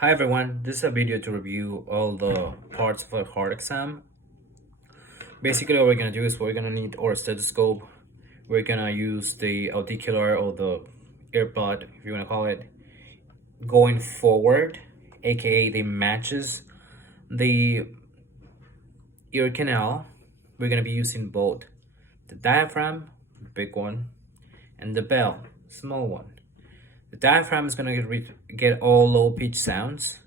Hi everyone, this is a video to review all the parts of a heart exam. Basically what we're going to do is we're going to need our stethoscope. We're going to use the auricular or the earpod, if you want to call it, going forward, aka they matches the ear canal. We're going to be using both the diaphragm, big one, and the bell, small one. The diaphragm is going to get all low pitch sounds.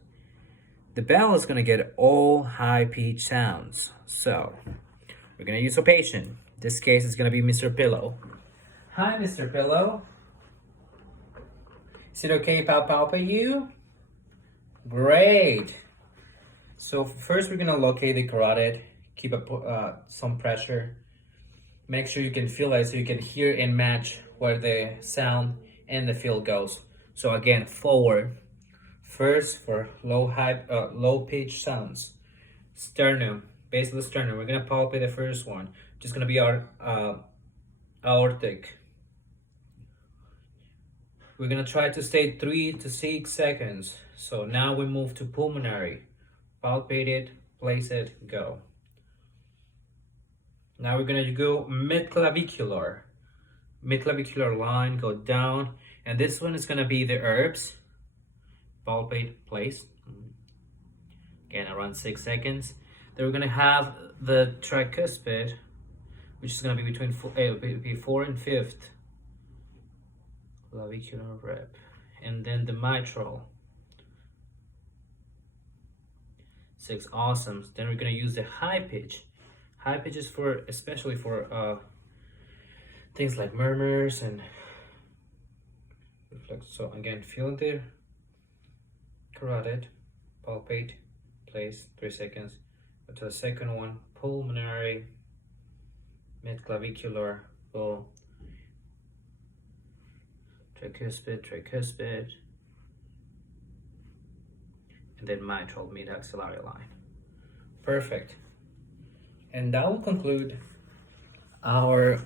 The bell is going to get all high pitch sounds. So we're going to use a patient. In this case, it's going to be Mr. Pillow. Hi, Mr. Pillow. Is it okay if I palpate you? Great. So first we're going to locate the carotid. Keep some pressure. Make sure you can feel it so you can hear and match where the sound and the feel goes. So again, forward. First for low pitch sounds. Sternum, base of the sternum. We're gonna palpate the first one. Just gonna be our aortic. We're gonna try to stay 3 to 6 seconds. So now we move to pulmonary. Palpate it, place it, go. Now we're gonna go mid-clavicular. Mid-clavicular line, go down. And this one is gonna be the herbs. Palpate, place. Again, around 6 seconds. Then we're gonna have the tricuspid, which is gonna be between 4 and 5th clavicular rib. And then the mitral. 6, awesome. Then we're gonna use the high pitch. High pitch is especially for things like murmurs and reflex. So again, feel the carotid, palpate, place, 3 seconds. Go to the second one, pulmonary, mid-clavicular, go, tricuspid, and then mitral, mid-axillary line. Perfect. And that will conclude our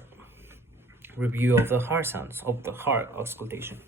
review of the heart sounds, of the heart auscultation.